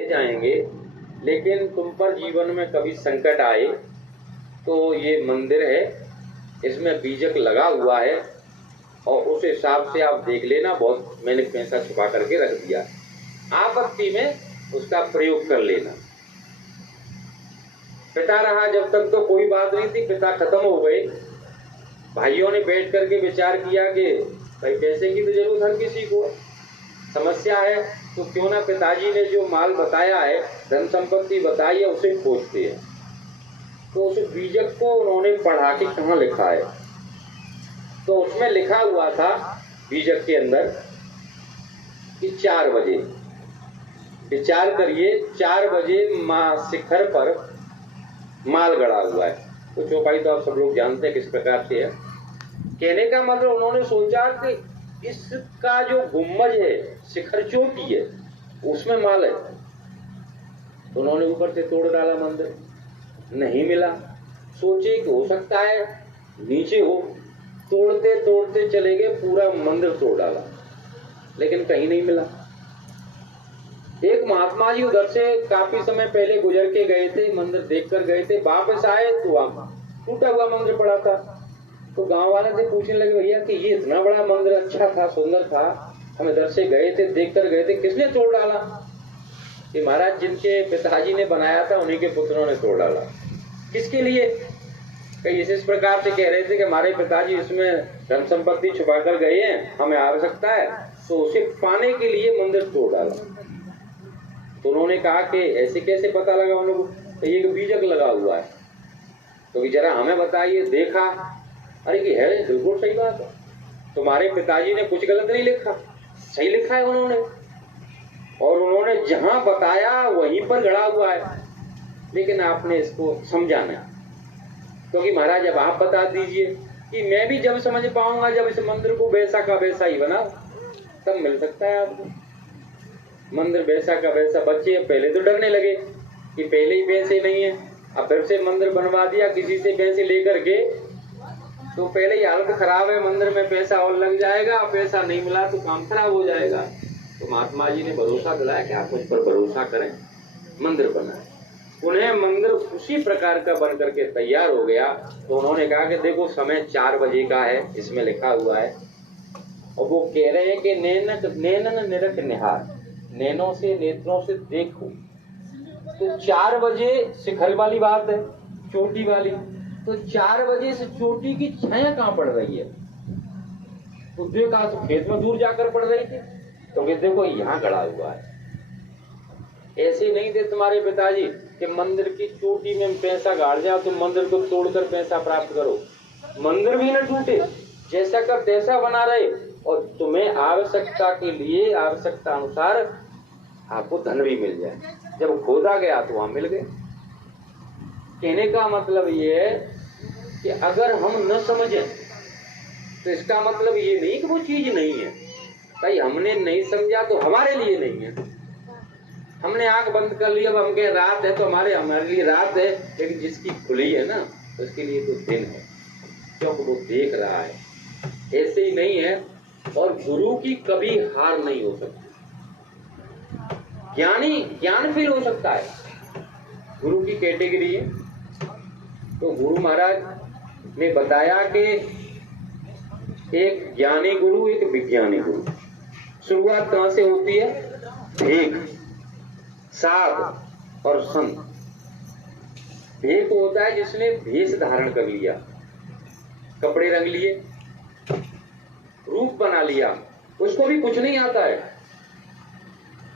जाएंगे, लेकिन तुम पर जीवन में कभी संकट आए तो ये मंदिर है, इसमें बीजक लगा हुआ है और उस हिसाब से आप देख लेना। बहुत मैंने पैसा छुपा करके रख दिया, आपत्ति में उसका प्रयोग कर लेना। पिता रहा जब तक तो कोई बात नहीं थी, पिता खत्म हो गए। भाइयों ने बैठ करके विचार किया कि भाई पैसे की तो जरूरत हर किसी को, समस्या है तो क्यों ना पिताजी ने जो माल बताया है, धन संपत्ति बताई है, उसे खोजते हैं। तो उस बीजक को उन्होंने पढ़ा कि कहाँ लिखा है, तो उसमें लिखा हुआ था बीजक के अंदर कि 4 बजे, विचार करिए 4 बजे माँ शिखर पर माल गड़ा हुआ है। तो चौपाई तो आप सब लोग जानते हैं किस प्रकार से है। कहने का मतलब उन्होंने सोचा कि इसका जो गुम्बज है, शिखर चोटी है, उसमें माल है। तो उन्होंने ऊपर से तोड़ डाला, मंदिर नहीं मिला। सोचे कि हो सकता है नीचे हो, तोड़ते तोड़ते चले गए, पूरा मंदिर तोड़ डाला, लेकिन कहीं नहीं मिला। एक महात्मा जी उधर से काफी समय पहले गुजर के गए थे, मंदिर देखकर गए थे, वापस आए तो वहां टूटा हुआ मंदिर पड़ा था। तो गांव वाले से पूछने लगे, भैया कि ये इतना बड़ा मंदिर अच्छा था, सुंदर था, हम इधर से गए थे, देख कर गए थे, किसने तोड़ डाला? कि महाराज जिनके पिताजी ने बनाया था उन्हीं के पुत्रों ने तोड़ डाला। किसके लिए? कई इस प्रकार से कह रहे थे कि हमारे पिताजी इसमें धन संपत्ति छुपा कर गए हैं, हमें आवश्यकता है, तो उसे पाने के लिए मंदिर तोड़ डाला। तो उन्होंने कहा कि ऐसे कैसे पता लगा उन लोगों को? ये बीजक लगा हुआ है, तो जरा हमें बताइए। देखा, अरे कि है, बिल्कुल सही बात है, तुम्हारे पिताजी ने कुछ गलत नहीं लिखा, सही लिखा है उन्होंने, और उन्होंने जहां बताया वहीं पर गड़ा हुआ है, लेकिन आपने इसको समझा नहीं। क्योंकि महाराज अब आप बता दीजिए कि मैं भी जब समझ पाऊंगा, जब इस मंदिर को वैसा का वैसा ही बना, तब मिल सकता है आपको। मंदिर वैसा का वैसा, बच्चे पहले तो डरने लगे कि पहले ही पैसे नहीं है, अब फिर से मंदिर बनवा दिया किसी से पैसे लेकर के, तो पहले ही हालत खराब है, मंदिर में पैसा और लग जाएगा, पैसा नहीं मिला तो काम खराब हो जाएगा। तो महात्मा जी ने भरोसा दिलाया कि आप मुझ पर भरोसा करें, मंदिर बनाए। उन्हें मंदिर उसी प्रकार का बन करके तैयार हो गया। तो उन्होंने कहा कि देखो समय 4 बजे का है, इसमें लिखा हुआ है, और वो कह रहे हैं कि नैनन निरख निहार, नैनों से, नेत्रों से देखो। तो 4 बजे शिखर वाली बात है, चोटी वाली, तो 4 बजे से चोटी की छाया कहाँ पड़ रही है? तो देखा तो खेत में दूर जाकर पड़ रही थी, तो देखो यहाँ गड़ा हुआ है। ऐसे नहीं थे तुम्हारे पिताजी कि मंदिर की चोटी में पैसा गाड़ जाओ, तुम मंदिर को तोड़कर पैसा प्राप्त करो, मंदिर भी न टूटे, जैसा का तैसा बना रहे, और तुम्हें आवश्यकता के लिए, आवश्यकता अनुसार आपको धन भी मिल जाए। जब खोदा गया तो वहां मिल गए। कहने का मतलब ये है कि अगर हम न समझें तो इसका मतलब ये नहीं कि वो चीज नहीं है। भाई हमने नहीं समझा तो हमारे लिए नहीं है। हमने आंख बंद कर ली, अब हम कह रात है तो हमारे लिए रात है, लेकिन जिसकी खुली है ना उसके लिए तो दिन है, क्योंकि वो देख रहा है। ऐसे ही नहीं है, और गुरु की कभी हार नहीं हो सकती। ज्ञान फील हो सकता है, गुरु की कैटेगरी है। तो गुरु महाराज ने बताया कि एक ज्ञानी गुरु, एक विज्ञानी गुरु। शुरुआत कहां से होती है? भेक, साध और संत। भेक होता है जिसने भेष धारण कर लिया, कपड़े रंग लिए, रूप बना लिया, उसको भी कुछ नहीं आता है,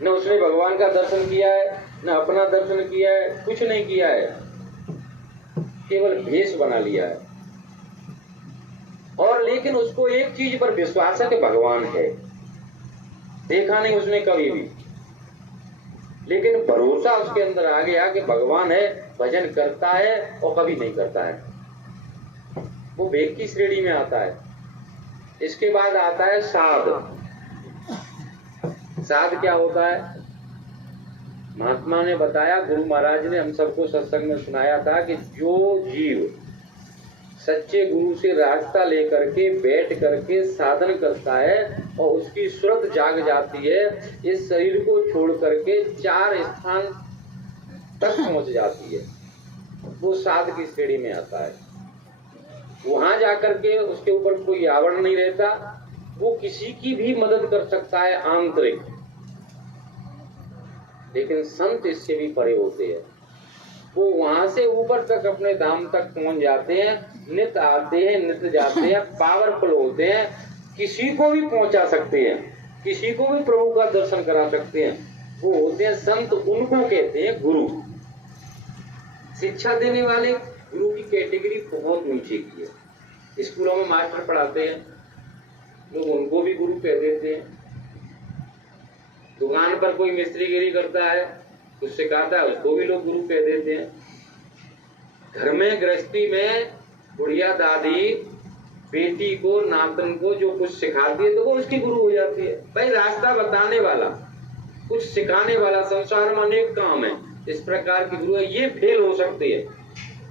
न उसने भगवान का दर्शन किया है, न अपना दर्शन किया है, कुछ नहीं किया है, केवल भेष बना लिया है। और लेकिन उसको एक चीज पर विश्वास है कि भगवान है, देखा नहीं उसने कभी भी, लेकिन भरोसा उसके अंदर आ गया कि भगवान है, भजन करता है और कभी नहीं करता है। वो भेक की श्रेणी में आता है। इसके बाद आता है साध। साध क्या होता है? महात्मा ने बताया, गुरु महाराज ने हम सबको सत्संग में सुनाया था कि जो जीव सच्चे गुरु से रास्ता लेकर के बैठ करके साधन करता है और उसकी सुरत जाग जाती है, इस शरीर को छोड़ करके 4 स्थान तक पहुंच जाती है, वो साध की श्रेणी में आता है। वहां जाकर के उसके ऊपर कोई आवरण नहीं रहता, वो किसी की भी मदद कर सकता है आंतरिक, लेकिन संत इससे भी परे होते हैं। वो वहां से ऊपर तक अपने धाम तक पहुंच जाते हैं, नित आते हैं नित जाते हैं, पावरफुल होते हैं, किसी को भी पहुंचा सकते हैं, किसी को भी प्रभु का दर्शन करा सकते हैं। वो होते हैं संत, उनको कहते हैं गुरु। शिक्षा देने वाले गुरु की कैटेगरी बहुत नीचे की है। स्कूलों में मास्टर पढ़ाते हैं, लोग उनको भी गुरु कह देते हैं। दुकान पर कोई मिस्त्रीगिरी करता है, कुछ सिखाता है, उसको भी लोग गुरु कह देते हैं। घर में गृहस्थी में बुढ़िया दादी बेटी को नातन को जो कुछ सिखाती है तो वो उसकी गुरु हो जाती है। भाई रास्ता बताने वाला, कुछ सिखाने वाला, संसार में अनेक काम है, इस प्रकार की गुरु है, ये फेल हो सकते हैं।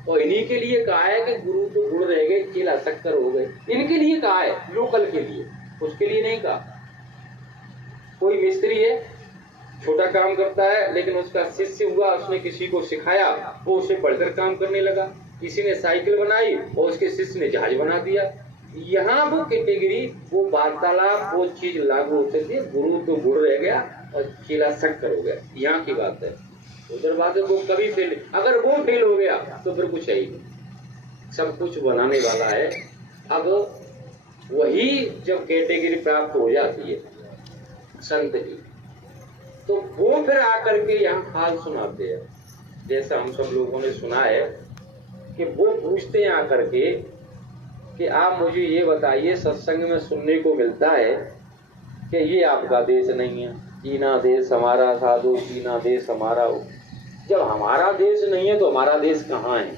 और इन्हीं के लिए कहा है कि गुरु तो गुड़ रह गए, चेला शक्कर हो गए, इनके लिए कहा है, लोकल के लिए, उसके लिए नहीं कहा। कोई मिस्त्री है, छोटा काम करता है, लेकिन उसका शिष्य हुआ, उसने किसी को सिखाया, वो उसे बढ़कर काम करने लगा। किसी ने साइकिल बनाई और उसके शिष्य ने जहाज बना दिया। यहाँ वो कैटेगरी, वो वार्तालाप, वो चीज लागू हो सकती है। गुरु तो गुड़ रह गया और चेला शक्कर हो गया, यहाँ की बात है। उधर बात है वो कभी फेल, अगर वो फेल हो गया तो फिर कुछ है ही नहीं, सब कुछ बनाने वाला है। अब वही जब कैटेगरी प्राप्त हो जाती है संत की, तो वो फिर आकर के यहाँ हाल सुनाते हैं। जैसा हम सब लोगों ने सुना है कि वो पूछते हैं आकर के कि आप मुझे ये बताइए, सत्संग में सुनने को मिलता है कि ये आपका देश नहीं है, चीना देश हमारा, साधु चीना देश हमारा हो। जब हमारा देश नहीं है तो हमारा देश कहाँ है?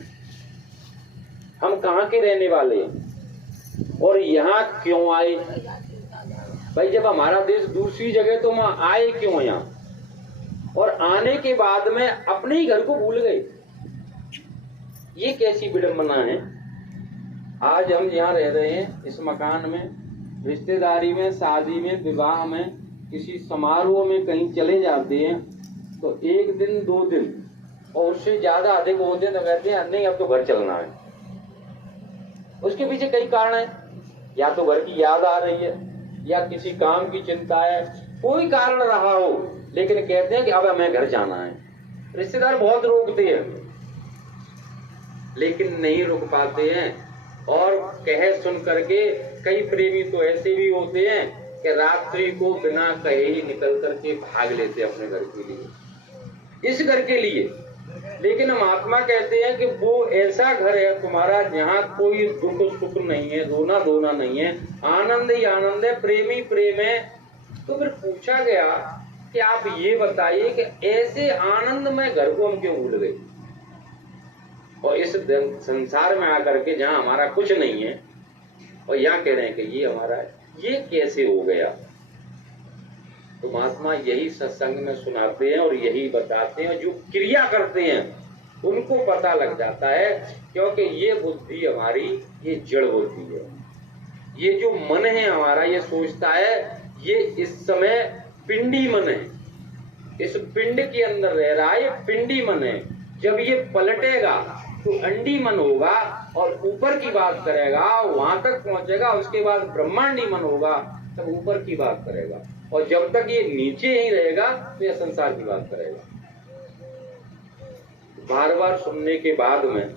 हम कहाँ के रहने वाले हैं और यहाँ क्यों आए? भाई जब हमारा देश दूसरी जगह तो हम आए क्यों यहाँ? और आने के बाद में अपने ही घर को भूल गए, ये कैसी विडंबना है? आज हम यहाँ रह रहे हैं इस मकान में, रिश्तेदारी में, शादी में, विवाह में, किसी समारोह में कहीं चले जाते हैं तो 1 दिन 2 दिन और उससे ज्यादा अधिक होते हैं तो कहते हैं नहीं अब तो घर चलना है। उसके पीछे कई कारण है, या तो घर की याद आ रही है, या किसी काम की चिंता है, कोई कारण रहा हो, लेकिन कहते हैं कि अब हमें घर जाना है। रिश्तेदार बहुत रोकते हैं लेकिन नहीं रुक पाते हैं, और कहे सुन करके कई प्रेमी तो ऐसे भी होते हैं कि रात्रि को बिना कहे ही निकल करके भाग लेते अपने घर के लिए, इस घर के लिए। लेकिन महात्मा कहते हैं कि वो ऐसा घर है तुम्हारा जहाँ कोई दुख सुख नहीं है, रोना धोना नहीं है, आनंद ही आनंद है, प्रेम ही प्रेम है। तो फिर पूछा गया कि आप ये बताइए कि ऐसे आनंदमय घर को हम क्यों भूल गए, और इस संसार में आकर के जहाँ हमारा कुछ नहीं है और यहाँ कह रहे हैं कि ये हमारा है, ये कैसे हो गया? तो महात्मा यही सत्संग में सुनाते हैं और यही बताते हैं। जो क्रिया करते हैं उनको पता लग जाता है, क्योंकि ये बुद्धि हमारी ये जड़ बुद्धि है। ये जो मन है हमारा, ये सोचता है, ये इस समय पिंडी मन है, इस पिंड के अंदर रह रहा है, ये पिंडी मन है। जब ये पलटेगा तो अंडी मन होगा और ऊपर की बात करेगा, वहां तक पहुंचेगा, उसके बाद ब्रह्मांडी मन होगा, तब ऊपर की बात करेगा। और जब तक ये नीचे ही रहेगा तो ये संसार की बात करेगा। बार बार सुनने के बाद में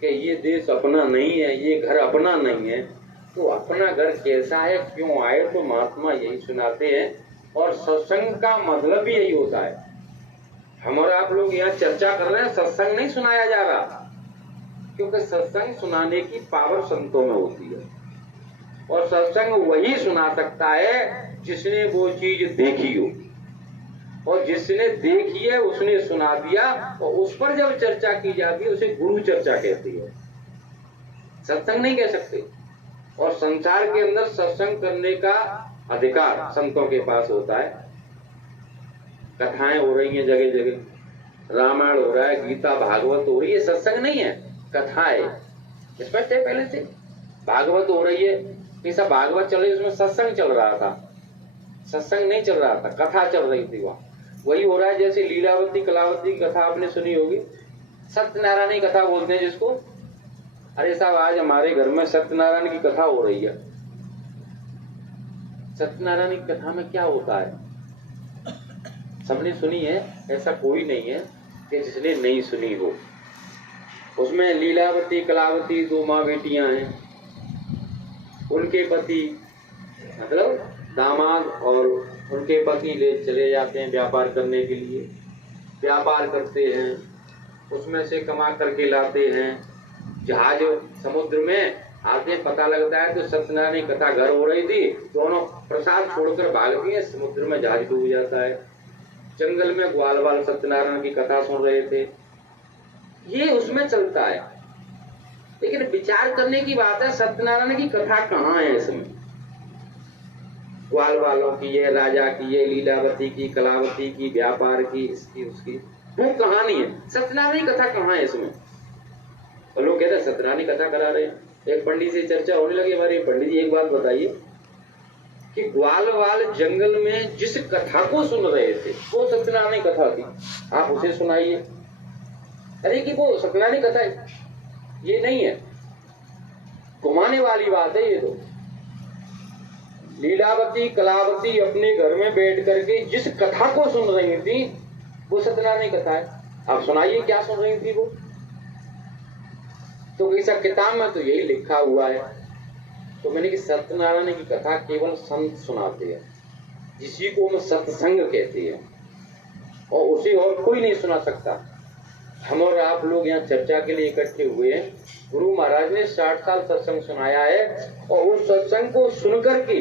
कि ये देश अपना नहीं है, ये घर अपना नहीं है, तो अपना घर कैसा है, क्यों आए? तो महात्मा यही सुनाते हैं। और सत्संग का मतलब भी यही होता है। हम और आप लोग यहाँ चर्चा कर रहे हैं, सत्संग नहीं सुनाया जा रहा, क्योंकि सत्संग सुनाने की पावर संतों में होती है। और सत्संग वही सुना सकता है जिसने वो चीज देखी हो, और जिसने देखी है उसने सुना दिया, और उस पर जब चर्चा की जाती है उसे गुरु चर्चा कहती है, सत्संग नहीं कह सकते। और संसार के अंदर सत्संग करने का अधिकार संतों के पास होता है। कथाएं हो रही हैं जगह जगह, रामायण हो रहा है, गीता भागवत हो रही है, सत्संग नहीं है, कथा है। स्पष्ट है पहले से। भागवत हो रही है, कैसा भागवत चल रही है, उसमें सत्संग चल रहा था, सत्संग नहीं चल रहा था, कथा चल रही थी वहां। वही हो रहा है जैसे लीलावती कलावती की कथा आपने सुनी होगी, सत्यनारायण की कथा बोलते हैं जिसको। अरे साहब आज हमारे घर में सत्यनारायण की कथा हो रही है। सत्यनारायण की कथा में क्या होता है सबने सुनी है, ऐसा कोई नहीं है कि जिसने नहीं सुनी हो। उसमें लीलावती कलावती दो माँ बेटियां हैं, उनके पति मतलब दामाद और उनके पति ले चले जाते हैं व्यापार करने के लिए, व्यापार करते हैं, उसमें से कमा करके लाते हैं, जहाज समुद्र में आते पता लगता है तो सत्यनारायण की कथा घर हो रही थी, दोनों प्रसाद छोड़कर भागती हैं, समुद्र में जहाज डूब जाता है। जंगल में ग्वाल बाल सत्यनारायण की कथा सुन रहे थे, ये उसमें चलता है। लेकिन विचार करने की बात है सत्यनारायण की कथा कहाँ है इसमें। ग्वाल वालों की है, राजा की है, लीलावती की, कलावती की, व्यापार की, इसकी उसकी, वो कहानी है। सत्यनारायण की कथा कहाँ है इसमें। और लोग कहते हैं सत्यनारायण की कथा करा रहे हैं। एक पंडित से चर्चा होने लगी हमारी, पंडित जी एक बात बताइए कि ग्वाल वाल जंगल में जिस कथा को सुन रहे थे वो सत्यनारायण की कथा थी, आप उसे सुनाइए। अरे कि वो सत्यनारायण की कथा है, ये नहीं है, घुमाने वाली बात है ये तो। लीलावती कलावती अपने घर में बैठ करके जिस कथा को सुन रही थी वो सत्यनारायण की कथा है। आप सुनाइए क्या सुन रही थी वो। तो कैसा किताब में तो यही लिखा हुआ है। तो मैंने कि सत्यनारायण की कथा केवल संत सुनाते हैं, जिसी को हम सत्संग कहते हैं, और उसे और कोई नहीं सुना सकता। हम और आप लोग यहाँ चर्चा के लिए इकट्ठे हुए हैं, गुरु महाराज ने 60 साल सत्संग सुनाया है, और उस सत्संग को सुनकर के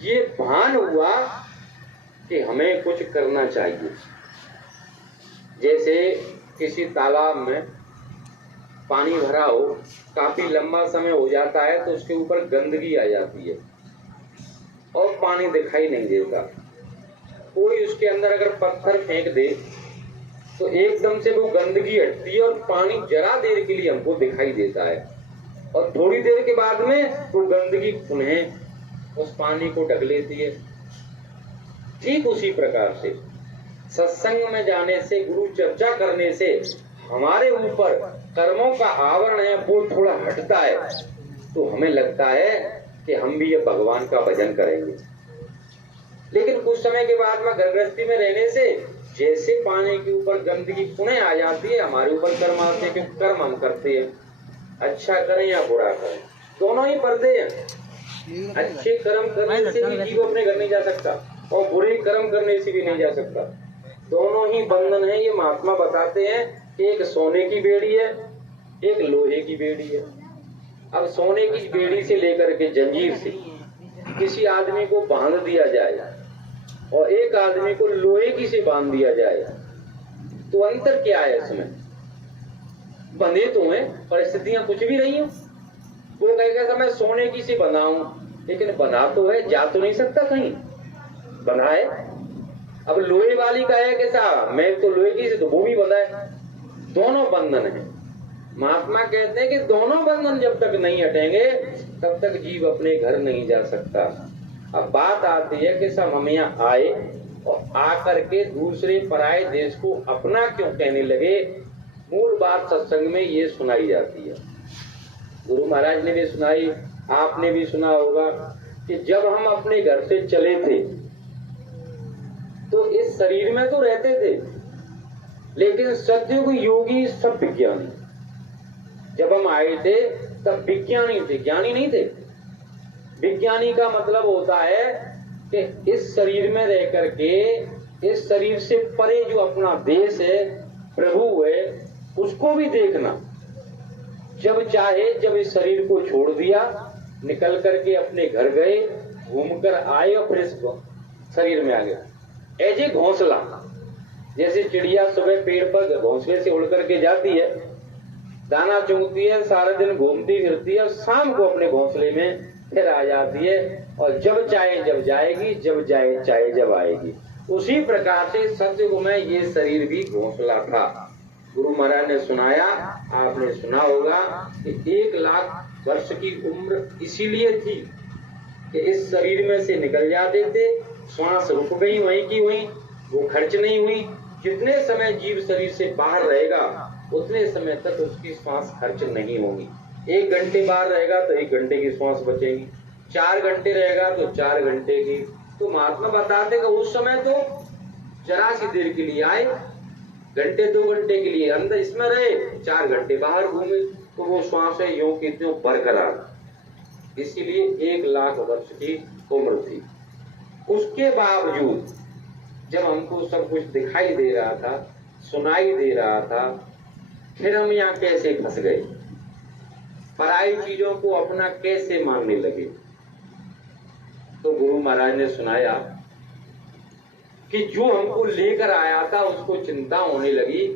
ये भान हुआ कि हमें कुछ करना चाहिए। जैसे किसी तालाब में पानी भरा हो, काफी लंबा समय हो जाता है तो उसके ऊपर गंदगी आ जाती है और पानी दिखाई नहीं देता। कोई उसके अंदर अगर पत्थर फेंक दे तो एकदम से वो गंदगी हटती है और पानी जरा देर के लिए हमको दिखाई देता है, और थोड़ी देर के बाद में वो गंदगी पुनः उस पानी को ढक लेती है। ठीक उसी प्रकार से सत्संग में जाने से, गुरु चर्चा करने से हमारे ऊपर कर्मों का आवरण है वो थोड़ा हटता है, तो हमें लगता है कि हम भी ये भगवान का भजन करेंगे। लेकिन कुछ समय के बाद में घर गृहस्थी में रहने से जैसे पानी के ऊपर गंदगी पुनः आ जाती है, हमारे ऊपर कर्म आते हैं कि कर्म हम करते हैं, अच्छा करें या बुरा करें, दोनों ही पर्दे हैं। अच्छे कर्म करने से भी जीव अपने घर नहीं जा सकता और बुरे कर्म करने से भी नहीं जा सकता, दोनों ही बंधन है। ये महात्मा बताते हैं कि एक सोने की बेड़ी है, एक लोहे की बेड़ी है। अब सोने की बेड़ी से लेकर के जंजीर से किसी आदमी को बांध दिया जाए और एक आदमी को लोहे की से बांध दिया जाए, तो अंतर क्या है इसमें। बंधे तो हैं, परिस्थितियां कुछ भी नहीं हो। वो कहेगा मैं सोने की से बना हूं, लेकिन बना तो है, जा तो नहीं सकता कहीं, बना है। अब लोहे वाली का है कैसा, मैं तो लोहे की से, तो वो भी बंधा है, दोनों बंधन है। महात्मा कहते हैं कि दोनों बंधन जब तक नहीं हटेंगे तब तक जीव अपने घर नहीं जा सकता। अब बात आती है कि सब हम यहाँ आए और आकर के दूसरे पराये देश को अपना क्यों कहने लगे। मूल बात सत्संग में ये सुनाई जाती है, गुरु महाराज ने भी सुनाई, आपने भी सुना होगा कि जब हम अपने घर से चले थे तो इस शरीर में तो रहते थे, लेकिन सतयुग योगी सब विज्ञानी। जब हम आए थे तब विज्ञानी थे, ज्ञानी नहीं थे। विज्ञानी का मतलब होता है कि इस शरीर में रह करके, इस शरीर से परे जो अपना देश है, प्रभु है, उसको भी देखना। जब चाहे जब इस शरीर को छोड़ दिया, निकल करके अपने घर गए, घूमकर आए और फिर इस शरीर में आ गए। ऐसे घोंसला, जैसे चिड़िया सुबह पेड़ पर घोंसले से उड़ करके जाती है, दाना चुगती है, सारा दिन घूमती फिरती है, शाम को अपने घोंसले में फिर आ जाती है, और जब चाहे जब जाएगी, जब चाहे जब आएगी। उसी प्रकार से सत्युग में ये शरीर भी घोंसला था। गुरु महाराज ने सुनाया, आपने सुना होगा कि 1 लाख वर्ष की उम्र इसीलिए थी कि इस शरीर में से निकल जाते थे, श्वास रुक गई वहीं की वहीं, वो खर्च नहीं हुई। जितने समय जीव शरीर से बाहर रहेगा उतने समय तक उसकी श्वास खर्च नहीं होगी। 1 घंटे बाहर रहेगा तो 1 घंटे की श्वास बचेगी, 4 घंटे रहेगा तो 4 घंटे की। तो महात्मा बताते कि उस समय तो जरा सी देर के लिए आए, घंटे 2 घंटे के लिए अंदर इसमें रहे, 4 घंटे बाहर घूमे, तो वो श्वास है यूं की त्यों बरकरार। इसीलिए 1 लाख वर्ष की उम्र थी। उसके बावजूद जब हमको सब कुछ दिखाई दे रहा था, सुनाई दे रहा था, फिर हम यहाँ कैसे फंस गए, पराई चीजों को अपना कैसे मानने लगे। तो गुरु महाराज ने सुनाया कि जो हमको लेकर आया था उसको चिंता होने लगी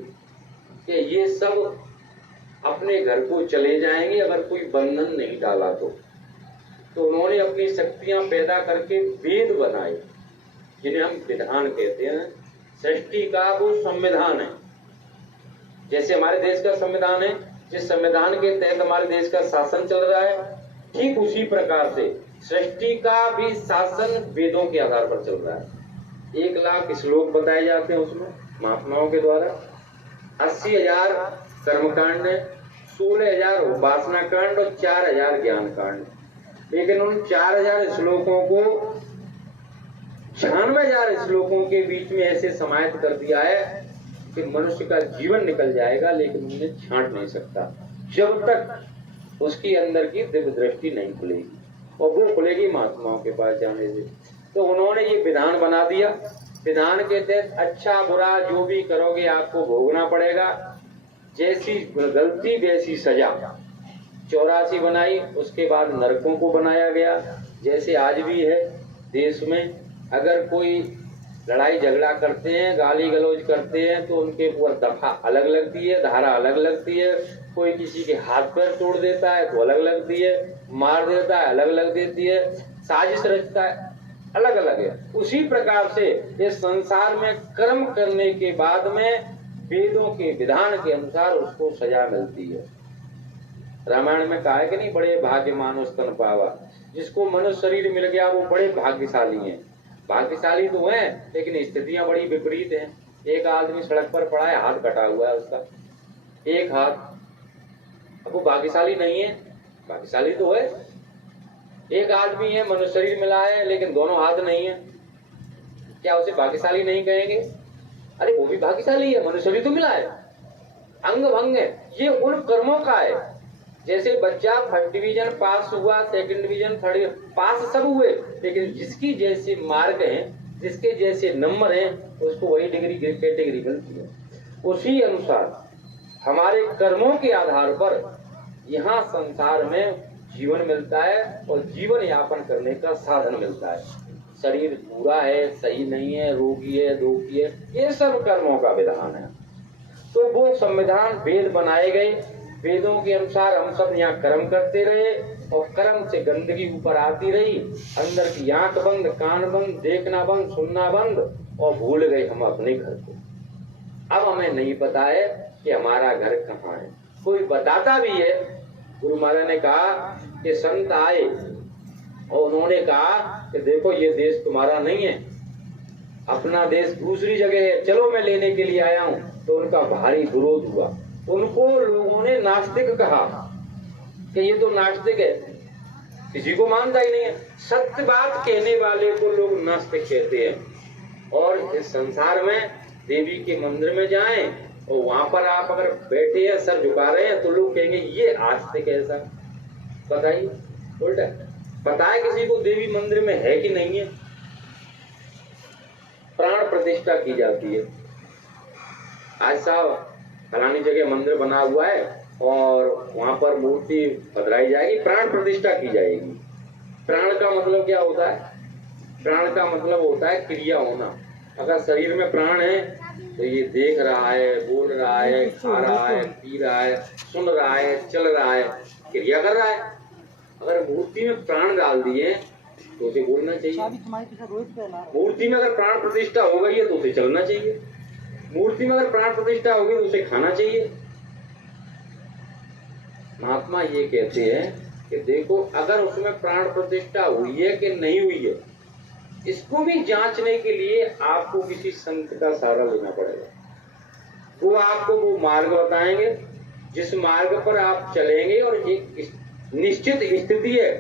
कि ये सब अपने घर को चले जाएंगे अगर कोई बंधन नहीं डाला तो उन्होंने अपनी शक्तियां पैदा करके वेद बनाए, जिन्हें हम विधान कहते हैं। सृष्टि का वो संविधान है, जैसे हमारे देश का संविधान है, जिस संविधान के तहत हमारे देश का शासन चल रहा है, ठीक उसी प्रकार से सृष्टि का भी शासन वेदों के आधार पर चल रहा है। 1 लाख श्लोक बताए जाते हैं उसमें महात्माओं के द्वारा, 80,000 कर्मकांड है, 16,000 उपासना कांड और 4,000 ज्ञान कांड। लेकिन उन 4,000 श्लोकों को 96,000 श्लोकों के बीच में ऐसे समाहित कर दिया है कि मनुष्य का जीवन निकल जाएगा लेकिन उन्हें छांट नहीं सकता जब तक उसकी अंदर की दिव्य दृष्टि नहीं खुलेगी, और वो खुलेगी महात्माओं के पास जाने से। तो उन्होंने ये विधान बना दिया। विधान के तहत अच्छा बुरा जो भी करोगे आपको भोगना पड़ेगा, जैसी गलती वैसी सजा। 84 बनाई, उसके बाद नरकों को बनाया गया। जैसे आज भी है देश में, अगर कोई लड़ाई झगड़ा करते हैं, गाली गलौज करते हैं तो उनके ऊपर दफा अलग लगती है, धारा अलग लगती है। कोई किसी के हाथ पैर तोड़ देता है तो अलग लगती है, मार देता है अलग लग देती है, साजिश रचता है अलग अलग है। उसी प्रकार से इस संसार में कर्म करने के बाद में वेदों के विधान के अनुसार उसको सजा मिलती है। रामायण में कहा है कि नहीं, बड़े भाग्यमान स्तन पावा। जिसको मनुष्य शरीर मिल गया वो बड़े भाग्यशाली हैं। भाग्यशाली तो हैं लेकिन स्थितियां बड़ी विपरीत हैं। एक आदमी सड़क पर पड़ा है, हाथ कटा हुआ है उसका, एक हाथ। अब वो भाग्यशाली नहीं है, भाग्यशाली तो है। एक आदमी है, मनुष्य शरीर मिला है लेकिन दोनों हाथ नहीं है, क्या उसे भाग्यशाली नहीं कहेंगे? अरे वो भी भाग्यशाली है, मनुष्य शरीर तो मिला है, अंग भंग है। ये उन कर्मों का है। जैसे बच्चा फर्स्ट डिवीजन पास हुआ, सेकंड डिवीजन, थर्ड पास सब हुए, लेकिन जिसकी जैसे मार्क हैं, जिसके जैसे नंबर हैं, उसको वही डिग्री कैटेगरी मिलती है। उसी अनुसार हमारे कर्मों के आधार पर यहाँ संसार में जीवन मिलता है और जीवन यापन करने का साधन मिलता है। शरीर पूरा है, सही नहीं है, रोगी है, दुखी है, ये सब कर्मों का विधान है। तो वो संविधान वेद बनाए गए, वेदों के अनुसार हम सब यहाँ कर्म करते रहे और कर्म से गंदगी ऊपर आती रही। अंदर की आंख बंद, कान बंद, देखना बंद, सुनना बंद, और भूल गए हम अपने घर को। अब हमें नहीं पता है कि हमारा घर कहाँ है। कोई बताता भी है। गुरु महाराज ने कहा कि संत आए और उन्होंने कहा कि देखो ये देश तुम्हारा नहीं है, अपना देश दूसरी जगह है, चलो मैं लेने के लिए आया हूँ। तो उनका भारी विरोध हुआ। उनको लोगों ने नास्तिक कहा कि ये तो नास्तिक है, किसी को मानता ही नहीं है। सत्य बात कहने वाले को लोग नास्तिक कहते हैं। और इस संसार में देवी के मंदिर में जाएं और वहां पर आप अगर बैठे हैं, सर झुका रहे हैं, तो लोग कहेंगे ये आस्तिक है। ऐसा बताइए, उल्टा पता है किसी को देवी मंदिर में है कि नहीं है? प्राण प्रतिष्ठा की जाती है। आज साहब फलानी जगह मंदिर बना हुआ है और वहां पर मूर्ति पधराई जाएगी, प्राण प्रतिष्ठा की जाएगी। प्राण का मतलब क्या होता है? प्राण का मतलब होता है क्रिया होना। अगर शरीर में प्राण है तो ये देख रहा है, बोल रहा है, खा रहा है, पी रहा है, सुन रहा है, चल रहा है, क्रिया कर रहा है। अगर मूर्ति में प्राण डाल दिए तो उसे बोलना चाहिए। मूर्ति में अगर प्राण प्रतिष्ठा हो गई है तो उसे चलना चाहिए। मूर्ति में अगर प्राण प्रतिष्ठा होगी तो उसे खाना चाहिए। महात्मा ये कहते हैं कि देखो अगर उसमें प्राण प्रतिष्ठा हुई है कि नहीं हुई है, इसको भी जांचने के लिए आपको किसी संत का सहारा लेना पड़ेगा। वो आपको वो मार्ग बताएंगे जिस मार्ग पर आप चलेंगे और एक निश्चित स्थिति है,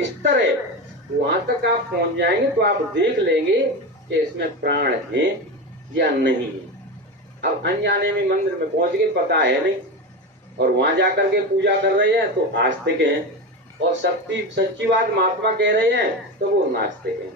स्तर है, वहां तक आप पहुंच जाएंगे तो आप देख लेंगे कि इसमें प्राण है या नहीं है। अब अनजाने में मंदिर में पहुंच के पता है नहीं और वहां जाकर के पूजा कर रहे हैं तो आस्तिक हैं, और सच्ची बात महात्मा कह रहे हैं तो वो नास्तिक हैं।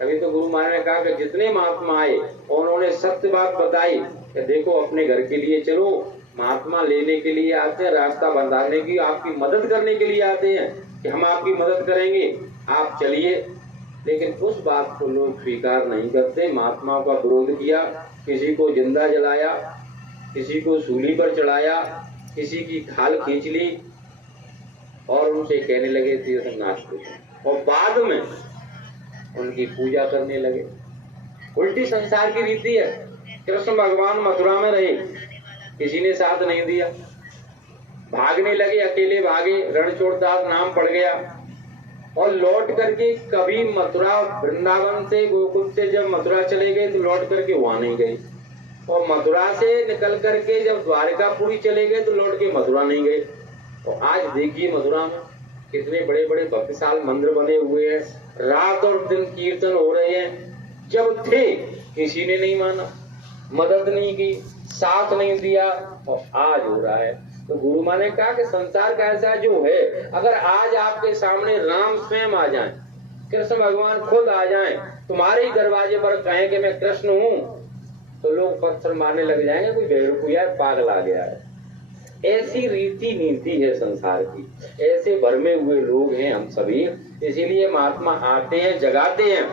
अभी तो गुरु महाराज ने कहा कि जितने महात्मा आए और उन्होंने सत्य बात बताई कि देखो अपने घर के लिए चलो, महात्मा लेने के लिए आते हैं, रास्ता बताने की, आपकी मदद करने के लिए आते हैं कि हम आपकी मदद करेंगे, आप चलिए। लेकिन उस बात को लोग स्वीकार नहीं करते। महात्माओं का विरोध किया, किसी को जिंदा जलाया, किसी को सूली पर चढ़ाया, किसी की खाल खींच ली और उनसे कहने लगे थे नास्तिक, और बाद में उनकी पूजा करने लगे। उल्टी संसार की रीति है। कृष्ण भगवान मथुरा में रहे, किसी ने साथ नहीं दिया, भागने लगे, अकेले भागे, रणछोड़दास नाम पड़ गया और लौट करके कभी मथुरा वृंदावन से गोकुल से जब मथुरा चले गए तो लौट करके वहां नहीं गए, और मथुरा से निकल करके जब द्वारकापुरी चले गए तो लौट के मथुरा नहीं गए। और आज देखिए मथुरा में कितने बड़े बड़े भक्तिशाल मंदिर बने हुए हैं, रात और दिन कीर्तन हो रहे हैं। जब थे किसी ने नहीं माना, मदद नहीं की, साथ नहीं दिया, और आज हो रहा है। तो गुरु माँ ने कहा कि संसार का ऐसा जो है, अगर आज आपके सामने राम स्वयं आ जाएं, कृष्ण भगवान खुद आ जाएं, तुम्हारे ही दरवाजे पर कहें कि मैं कृष्ण हूँ, तो लोग पत्थर मारने लग जाएंगे, कोई बेवकूफ यार पागल आ गया है। ऐसी रीति नीति है संसार की, ऐसे भरमे हुए लोग हैं हम सभी। इसीलिए महात्मा आते हैं, जगाते हैं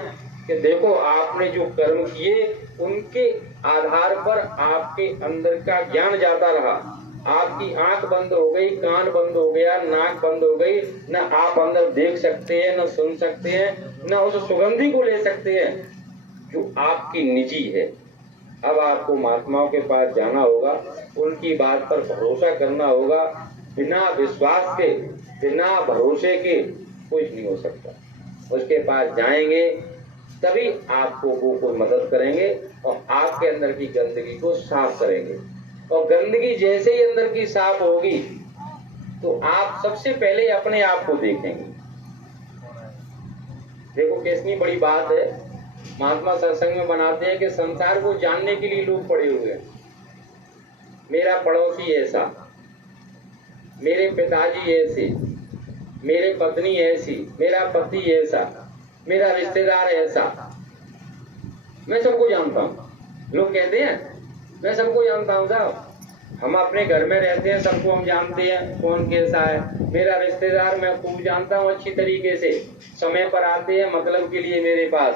कि देखो आपने जो कर्म किए उनके आधार पर आपके अंदर का ज्ञान जाता रहा, आपकी आंख बंद हो गई, कान बंद हो गया, नाक बंद हो गई, न आप अंदर देख सकते हैं, न सुन सकते हैं, न उस सुगंधी को ले सकते हैं जो आपकी निजी है। अब आपको महात्माओं के पास जाना होगा, उनकी बात पर भरोसा करना होगा। बिना विश्वास के, बिना भरोसे के कुछ नहीं हो सकता। उसके पास जाएंगे तभी आपको वो कोई मदद करेंगे और आपके अंदर की गंदगी को साफ करेंगे। और गंदगी जैसे ही अंदर की साफ होगी तो आप सबसे पहले अपने आप को देखेंगे। देखो कितनी बड़ी बात है। महात्मा सत्संग में बनाते हैं कि संसार को जानने के लिए लोग पड़े हुए हैं। मेरा पड़ोसी ऐसा, मेरे पिताजी ऐसे, मेरे पत्नी ऐसी, मेरा पति ऐसा, मेरा रिश्तेदार ऐसा। मैं सबको जानता हूँ। लोग कहते हैं मैं सबको जानता हूँ साहब। हम अपने घर में रहते हैं, सबको हम जानते हैं कौन कैसा है। मेरा रिश्तेदार मैं खूब जानता हूँ अच्छी तरीके से। समय पर आते हैं मतलब के लिए मेरे पास,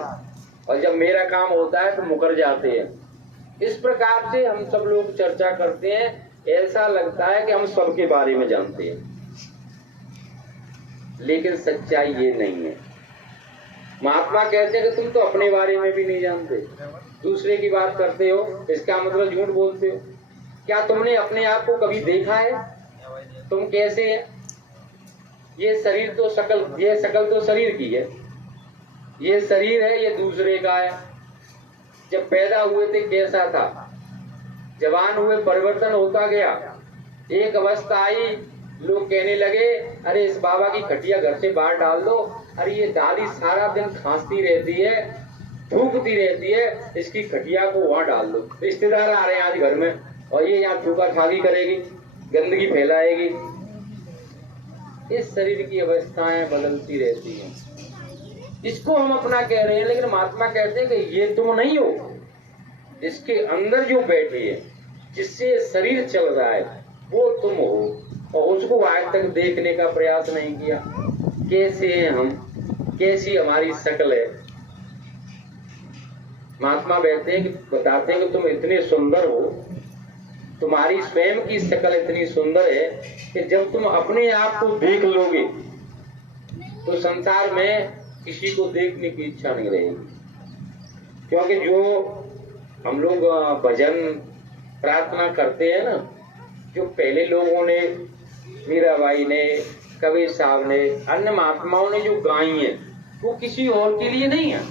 और जब मेरा काम होता है तो मुकर जाते हैं। इस प्रकार से हम सब लोग चर्चा करते हैं, ऐसा लगता है कि हम सबके बारे में जानते हैं, लेकिन सच्चाई ये नहीं है। महात्मा कहते हैं कि तुम तो अपने बारे में भी नहीं जानते, दूसरे की बात करते हो, इसका मतलब झूठ बोलते हो। क्या तुमने अपने आप को कभी देखा है? तुम कैसे है? ये शरीर तो शकल, ये शकल तो शरीर की है, ये शरीर है, ये दूसरे का है। जब पैदा हुए थे कैसा था, जवान हुए परिवर्तन होता गया। एक अवस्था आई, लोग कहने लगे अरे इस बाबा की खटिया घर से बाहर डाल दो, अरे ये दादी सारा दिन खांसती रहती है, थूकती रहती है, इसकी खटिया को वहां डाल दो। रिश्तेदार आ रहे हैं आज घर में और ये यहाँ थूका थाकी करेगी, गंदगी फैलाएगी। इस शरीर की अवस्थाएं बदलती रहती हैं, इसको हम अपना कह रहे हैं, लेकिन महात्मा कहते हैं कि ये तुम नहीं हो। इसके अंदर जो बैठे है, जिससे शरीर चल रहा है, वो तुम हो। और उसको आज तक देखने का प्रयास नहीं किया। कैसे हैं हम, कैसी हमारी शक्ल है। महात्मा कहते हैं कि बताते हैं कि तुम इतने सुंदर हो, तुम्हारी स्वयं की शक्ल इतनी सुंदर है कि जब तुम अपने आप को देख लोगे तो संसार में किसी को देखने की इच्छा नहीं रहेगी। क्योंकि जो हम लोग भजन प्रार्थना करते हैं ना, जो पहले लोगों ने, मीराबाई ने, कबीर साहब ने, अन्य महात्माओं ने जो गाई है, वो किसी और के लिए नहीं है,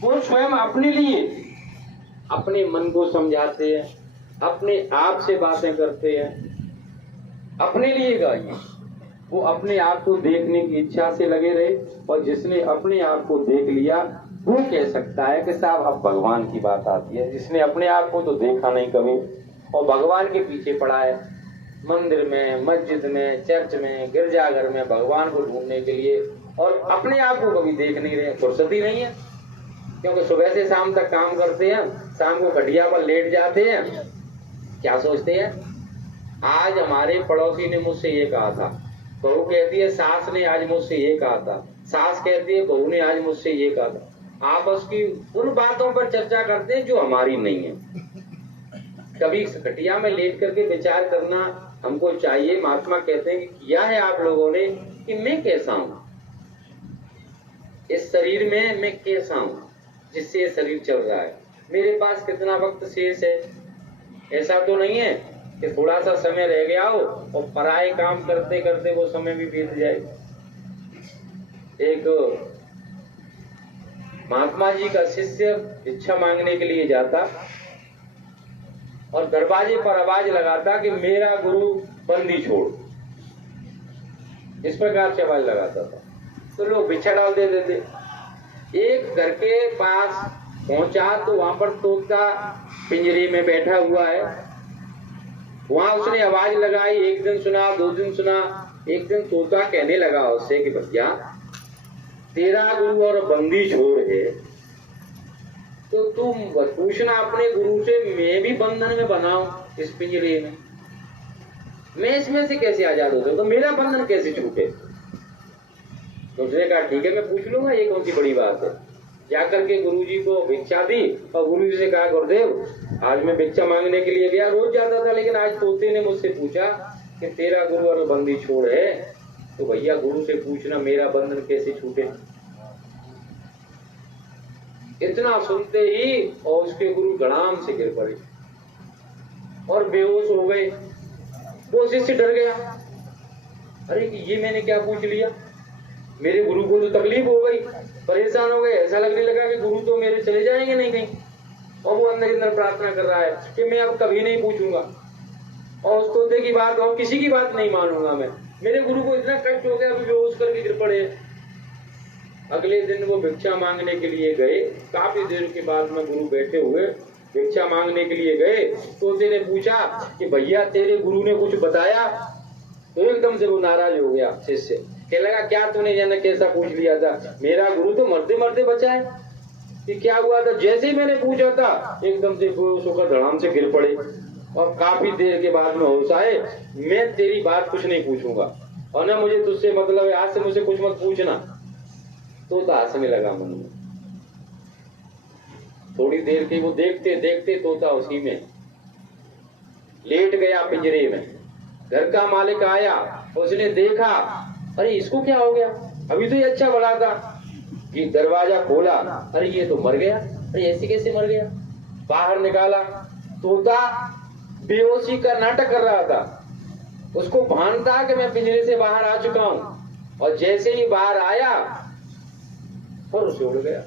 वो स्वयं अपने लिए, अपने मन को समझाते हैं, अपने आप से बातें करते हैं, अपने लिए गाई है। वो अपने आप को देखने की इच्छा से लगे रहे, और जिसने अपने आप को देख लिया वो कह सकता है कि साहब अब भगवान की बात आती है। जिसने अपने आप को तो देखा नहीं कभी और भगवान के पीछे पड़ा है, मंदिर में, मस्जिद में, चर्च में, गिरजाघर में भगवान को ढूंढने के लिए, और अपने आप को कभी देख नहीं रहे, फुर्सत ही नहीं है। क्योंकि सुबह से शाम तक काम करते हैं, शाम को खटिया पर लेट जाते हैं, क्या सोचते हैं। आज हमारे पड़ोसी ने मुझसे ये कहा था, बहू कहती है सास ने आज मुझसे ये कहा था, सास कहती है बहू ने आज मुझसे ये कहा था। आपस की उन बातों पर चर्चा करते हैं जो हमारी नहीं है। कभी खटिया में लेट करके विचार करना हमको चाहिए। महात्मा कहते हैं कि किया है आप लोगों ने कि मैं कैसा हूं, इस शरीर में मैं कैसा हूं जिससे ये शरीर चल रहा है, मेरे पास कितना वक्त शेष है। ऐसा तो नहीं है कि थोड़ा सा समय रह गया हो और पराये काम करते करते वो समय भी बीत जाए। एक महात्मा जी का शिष्य भिक्षा मांगने के लिए जाता और दरवाजे पर आवाज लगाता कि मेरा गुरु बंदी छोड़, इस प्रकार से आवाज लगाता था। तो लोग भिक्षा डाल देते थे। एक घर के पास पहुंचा तो वहां पर तोता पिंजरे में बैठा हुआ है। वहां उसने आवाज लगाई, एक दिन सुना, 2 दिन सुना। एक दिन तोता कहने लगा उससे कि भैया तेरा गुरु और बंदी छोड़ है, तो तुम पूछना अपने गुरु से, मैं भी बंधन में बनाऊं इस पिंजरे में, मैं इसमें से कैसे आजाद हो सकता, तो मेरा बंधन कैसे छूटे। तो उसने कहा ठीक है मैं पूछ लूंगा, ये कौन सी बड़ी बात है। जाकर के गुरुजी को भिक्षा दी और गुरुजी से कहा गुरुदेव आज मैं भिक्षा मांगने के लिए गया, रोज जाता था, लेकिन आज तोते ने मुझसे पूछा कि तेरा गुरु और बंदी छोड़ है, तो भैया गुरु से पूछना मेरा बंधन कैसे छूटे। इतना सुनते ही और उसके गुरु गड़ाम से गिर पड़े और बेहोश हो गए। वो शिष्य डर गया, अरे कि ये मैंने क्या पूछ लिया, मेरे गुरु को तो तकलीफ हो गई, परेशान हो गए, ऐसा लगने लगा कि गुरु तो मेरे चले जाएंगे नहीं कहीं। और वो अंदर अंदर प्रार्थना कर रहा है कि मैं अब कभी नहीं पूछूंगा और उस तोते की बात और किसी की बात नहीं मानूंगा मैं, मेरे गुरु को इतना कष्ट हो गया, अभी बेहोश करके गिर पड़े। अगले दिन वो भिक्षा मांगने के लिए गए। काफी देर के बाद में गुरु बैठे हुए भिक्षा मांगने के लिए गए। तोते ने पूछा कि भैया तेरे गुरु ने कुछ बताया, तो एकदम से वो नाराज हो गया शिष्य, कहने लगा क्या तूने जाने कैसा पूछ लिया था, मेरा गुरु तो मरते मरते बचा है, कि क्या हुआ था। जैसे ही मैंने पूछा था एकदम से बेहोश होकर धड़ाम से गिर पड़े और काफी देर के बाद में होश आए, मैं तेरी बात कुछ नहीं पूछूंगा और ना मुझे तुझसे मतलब है, आज से मुझसे कुछ मत पूछना। तोता हंसने लगा मन में। थोड़ी देर की वो देखते देखते तोता उसी में लेट गया पिंजरे में। घर का मालिक आया, उसने देखा, अरे इसको क्या हो गया, अभी तो ये अच्छा बड़ा था। कि दरवाजा खोला, अरे ये तो मर गया, अरे ऐसे कैसे मर गया। बाहर निकाला, तोता बेहोशी का नाटक कर रहा था। उसको भान था कि मैं पिंजरे से बाहर आ चुका हूं, और जैसे ही बाहर आया और उसे उड़ गया,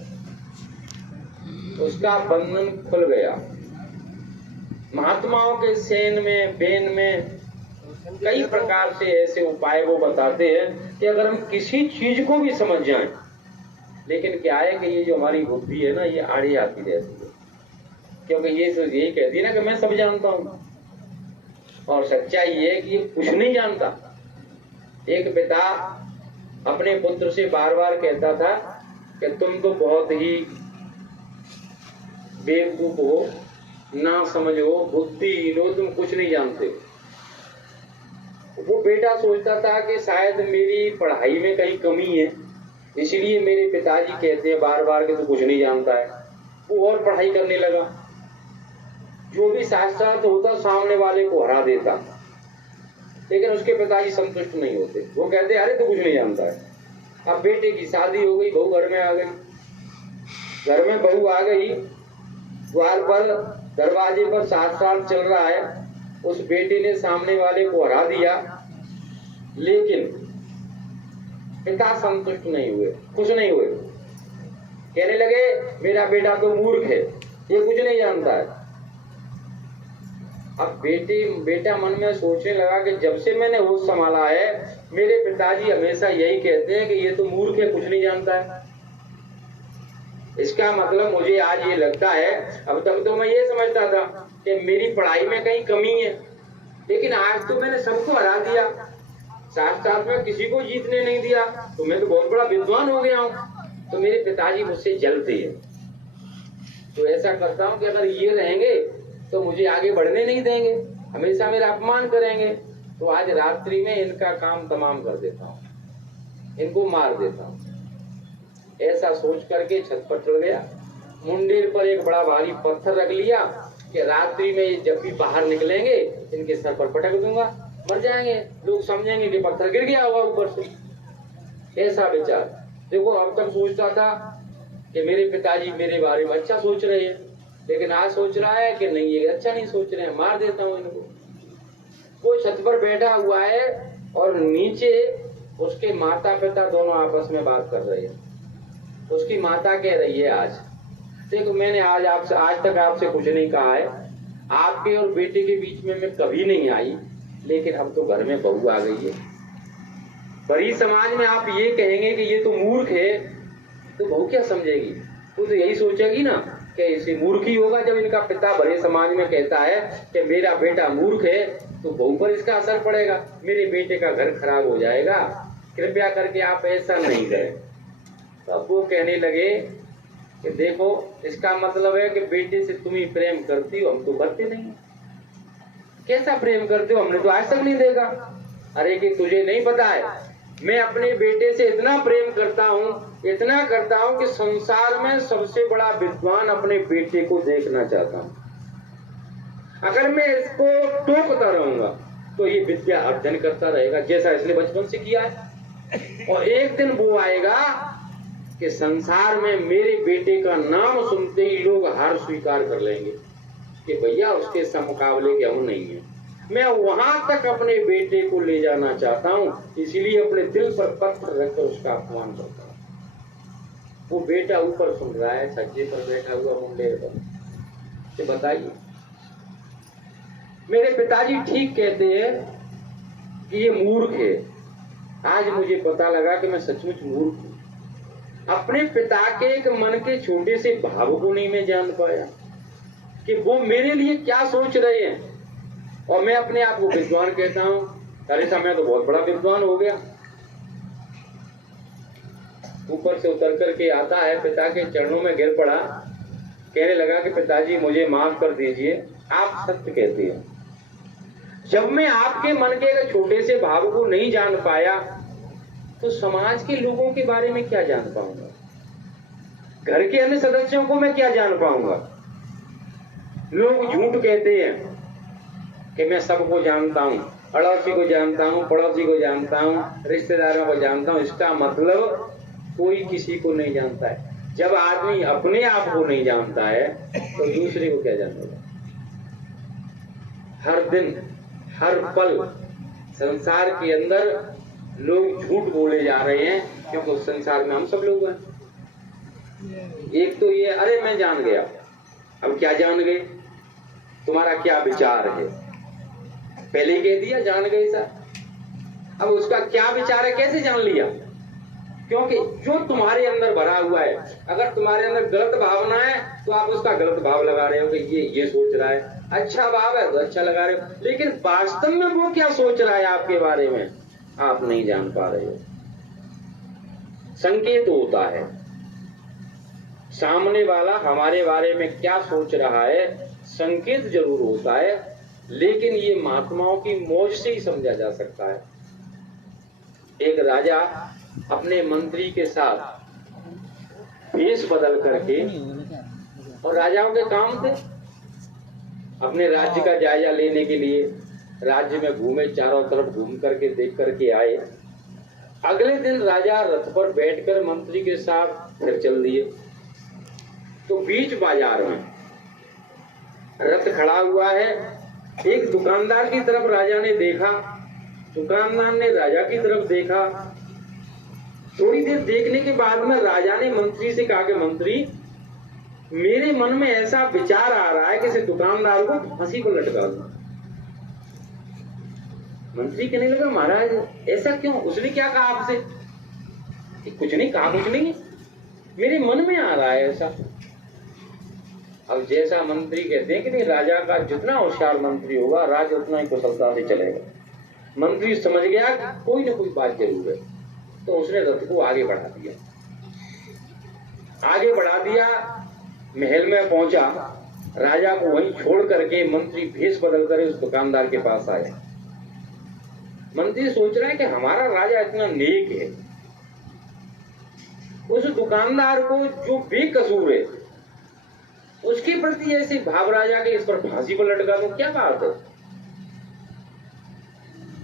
उसका बंधन खुल गया। महात्माओं के सेन में बेन में कई प्रकार से ऐसे उपाय वो बताते हैं कि अगर हम किसी चीज को भी समझ जाएं, लेकिन क्या है कि ये जो हमारी बुद्धि है ना, ये आड़ी आती रहती है, क्योंकि ये तो यही कहती है ना कि मैं सब जानता हूं, और सच्चाई ये है कि ये कुछ नहीं जानता। एक पिता अपने पुत्र से बार बार कहता था कि तुम तो बहुत ही बेवकूफ हो, ना समझ हो, बुद्धिहीन हो, तुम कुछ नहीं जानते। वो बेटा सोचता था कि शायद मेरी पढ़ाई में कहीं कमी है, इसलिए मेरे पिताजी कहते हैं बार बार कि तू कुछ नहीं जानता है। वो और पढ़ाई करने लगा, जो भी शास्त्रार्थ होता सामने वाले को हरा देता, लेकिन उसके पिताजी संतुष्ट नहीं होते। वो कहते अरे तू कुछ नहीं जानता है। अब बेटे की शादी हो गई, बहू घर में आ गई। घर में बहू आ गई द्वार पर दरवाजे पर 7 साल चल रहा है। उस बेटे ने सामने वाले को हरा दिया, लेकिन पिता संतुष्ट नहीं हुए, खुश नहीं हुए। कहने लगे मेरा बेटा तो मूर्ख है, ये कुछ नहीं जानता है। अब बेटा मन में सोचने लगा कि जब से मैंने होश संभाला है, मेरे पिताजी हमेशा यही कहते हैं कि ये तो मूर्ख है, कुछ नहीं जानता है। इसका मतलब मुझे आज ये लगता है, अब तक तो मैं ये समझता था कि मेरी पढ़ाई में कहीं कमी है, लेकिन आज तो मैंने सबको हरा दिया, साथ में किसी को जीतने नहीं दिया, तो मैं तो बहुत बड़ा विद्वान हो गया हूँ। तो मेरे पिताजी मुझसे जलते हैं। तो ऐसा करता हूँ कि अगर ये रहेंगे तो मुझे आगे बढ़ने नहीं देंगे, हमेशा मेरा अपमान करेंगे। तो आज रात्रि में इनका काम तमाम कर देता हूँ, इनको मार देता हूँ। ऐसा सोच करके छत पर चढ़ गया, मुंडेर पर एक बड़ा भारी पत्थर रख लिया कि रात्रि में जब भी बाहर निकलेंगे इनके सर पर पटक दूंगा, मर जाएंगे, लोग समझेंगे कि पत्थर गिर गया होगा ऊपर से। ऐसा विचार। देखो, अब तक सोचता था कि मेरे पिताजी मेरे बारे में अच्छा सोच रहे हैं, लेकिन आज सोच रहा है कि नहीं, ये अच्छा नहीं सोच रहे हैं, मार देता हूँ इनको। वो छत पर बैठा हुआ है और नीचे उसके माता पिता दोनों आपस में बात कर रहे हैं। उसकी माता कह रही है, आज देखो मैंने आज तक आपसे कुछ नहीं कहा है, आपके और बेटे के बीच में मैं कभी नहीं आई, लेकिन अब तो घर में बहू आ गई है। बड़ी समाज में आप ये कहेंगे कि ये तो मूर्ख है, तो बहू क्या समझेगी? वो तो यही सोचेगी ना कि इसे मूर्ख ही होगा। जब इनका पिता बड़े समाज में कहता है कि मेरा बेटा मूर्ख है, तो बहू पर इसका असर पड़ेगा, मेरे बेटे का घर खराब हो जाएगा, कृपया करके आप ऐसा नहीं करें। तब वो कहने लगे कि देखो, इसका मतलब है कि बेटे से तुम ही प्रेम करती हो, हम तो करते नहीं। कैसा प्रेम करते हो? हमने तो आज तक नहीं देखा। अरे कि तुझे नहीं पता है, मैं अपने बेटे से इतना प्रेम करता हूँ कि संसार में सबसे बड़ा विद्वान अपने बेटे को देखना चाहता हूँ। अगर मैं इसको टोकता रहूंगा तो ये विद्या अर्जन करता रहेगा, जैसा इसने बचपन से किया है। और एक दिन वो आएगा कि संसार में मेरे बेटे का नाम सुनते ही लोग हार स्वीकार कर लेंगे कि भैया उसके सममुकाबले के हम नहीं है। मैं वहां तक अपने बेटे को ले जाना चाहता हूँ, इसलिए अपने दिल पर पत्थर रखकर उसका अपमान करता हूँ। वो बेटा ऊपर सुन रहा है, छज्जे पर बैठा हुआ मुंडेर पर। तो बताइए, मेरे पिताजी ठीक कहते हैं कि ये मूर्ख है। आज मुझे पता लगा कि मैं सचमुच मूर्ख हूँ। अपने पिता के एक मन के छोटे से भाव को नहीं मैं जान पाया कि वो मेरे लिए क्या सोच रहे हैं, और मैं अपने आप को विद्वान कहता हूँ। अरे समय तो बहुत बड़ा विद्वान हो गया। ऊपर से उतर करके आता है, पिता के चरणों में गिर पड़ा, कहने लगा कि पिताजी मुझे माफ कर दीजिए, आप सत्य कहते हैं। जब मैं आपके मन के एक छोटे से भाव को नहीं जान पाया, तो समाज के लोगों के बारे में क्या जान पाऊंगा? घर के अन्य सदस्यों को मैं क्या जान पाऊंगा? लोग झूठ कहते हैं कि मैं सबको जानता हूँ, अड़ोसी को जानता हूँ, पड़ोसी को जानता हूँ, रिश्तेदारों को जानता हूँ। इसका मतलब कोई किसी को नहीं जानता है। जब आदमी अपने आप को नहीं जानता है तो दूसरे को क्या जानेगा? हर दिन हर पल संसार के अंदर लोग झूठ बोले जा रहे हैं, क्योंकि उस संसार में हम सब लोग हैं। एक तो ये, अरे मैं जान गया। अब क्या जान गए? तुम्हारा क्या विचार है? पहले ही कह दिया जान गए सर। अब उसका क्या विचार है कैसे जान लिया? क्योंकि जो तुम्हारे अंदर भरा हुआ है, अगर तुम्हारे अंदर गलत भावना है तो आप उसका गलत भाव लगा रहे हो कि ये सोच रहा है। अच्छा भाव है तो अच्छा लगा रहे हो, लेकिन वास्तव में वो क्या सोच रहा है आपके बारे में आप नहीं जान पा रहे हो। संकेत होता है सामने वाला हमारे बारे में क्या सोच रहा है, संकेत जरूर होता है, लेकिन ये महात्माओं की मौज से ही समझा जा सकता है। एक राजा अपने मंत्री के साथ वेश बदल करके, और राजाओं के काम थे अपने राज्य का जायजा लेने के लिए, राज्य में घूमे, चारों तरफ घूम करके देख करके आए। अगले दिन राजा रथ पर बैठकर मंत्री के साथ फिर चल दिए। तो बीच बाजार में रथ खड़ा हुआ है। एक दुकानदार की तरफ राजा ने देखा, दुकानदार ने राजा की तरफ देखा। थोड़ी देर देखने के बाद में राजा ने मंत्री से कहा कि मंत्री, मेरे मन में ऐसा विचार आ रहा है कि इसे दुकानदार को फांसी पर लटका दूं। मंत्री कहने लगा, महाराज ऐसा क्यों? उसने क्या कहा आपसे? कुछ नहीं कहा, कुछ नहीं, मेरे मन में आ रहा है ऐसा। अब जैसा मंत्री कहते हैं कि नहीं, राजा का जितना होशियार मंत्री होगा राज्य उतना ही कुशलता से चलेगा। मंत्री समझ गया कि कोई ना कोई बात जरूर है, तो उसने रथ को आगे बढ़ा दिया। आगे बढ़ा दिया, महल में पहुंचा, राजा को वहीं छोड़ करके मंत्री भेष बदल कर उस दुकानदार के पास आया। मंत्री सोच रहा है कि हमारा राजा इतना नेक है, उस दुकानदार को जो बेकसूर है उसके प्रति ऐसे भाव राजा के इस पर फांसी पर लटका दूं, क्या बात है?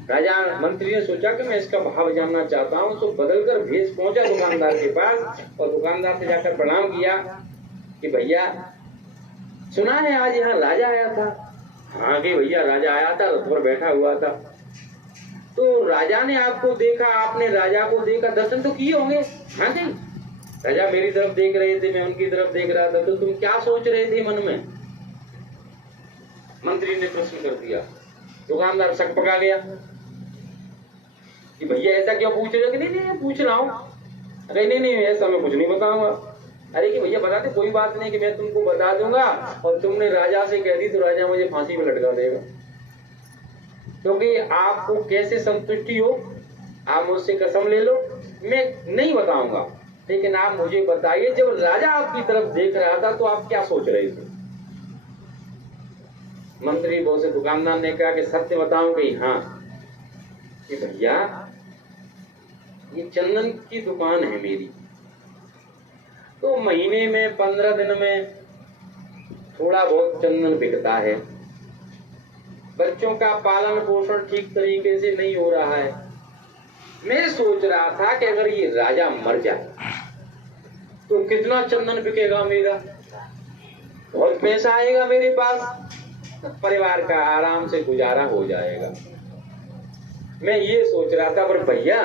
राजा मंत्री ने सोचा कि मैं इसका भाव जानना चाहता हूं, तो बदलकर भेष पहुंचा दुकानदार के पास और दुकानदार से जाकर प्रणाम किया कि भैया सुना है आज यहाँ राजा आया था। हाँ कि भैया राजा आया था, रथ पर बैठा हुआ था। तो राजा ने आपको देखा, आपने राजा को देखा, दर्शन तो किए होंगे? हाँ जी, राजा मेरी तरफ देख रहे थे, मैं उनकी तरफ देख रहा था। तो तुम क्या सोच रहे थे मन में? मंत्री ने प्रश्न कर दिया। दुकानदार शक पका गया कि भैया ऐसा क्यों पूछ रहे हो? कि नहीं पूछ रहा हूँ। अरे नहीं ऐसा मैं कुछ नहीं बताऊंगा। अरे कि भैया बता दे, कोई बात नहीं कि मैं तुमको बता दूंगा, और तुमने राजा से कह दी तो राजा मुझे फांसी में लटका देगा। क्योंकि आपको कैसे संतुष्टि हो, आप मुझसे कसम ले लो, मैं नहीं बताऊंगा, लेकिन आप मुझे बताइए जब राजा आपकी तरफ देख रहा था तो आप क्या सोच रहे थे? मंत्री बहुत से दुकानदार ने कहा कि सत्य बताऊं कि हाँ कि भैया ये चंदन की दुकान है मेरी, तो महीने में 15 दिन में थोड़ा बहुत चंदन बिकता है। बच्चों का पालन पोषण ठीक तरीके से नहीं हो रहा है। मैं सोच रहा था कि अगर ये राजा मर जाए तो कितना चंदन बिकेगा मेरा, बहुत पैसा आएगा मेरे पास, परिवार का आराम से गुजारा हो जाएगा। मैं ये सोच रहा था, पर भैया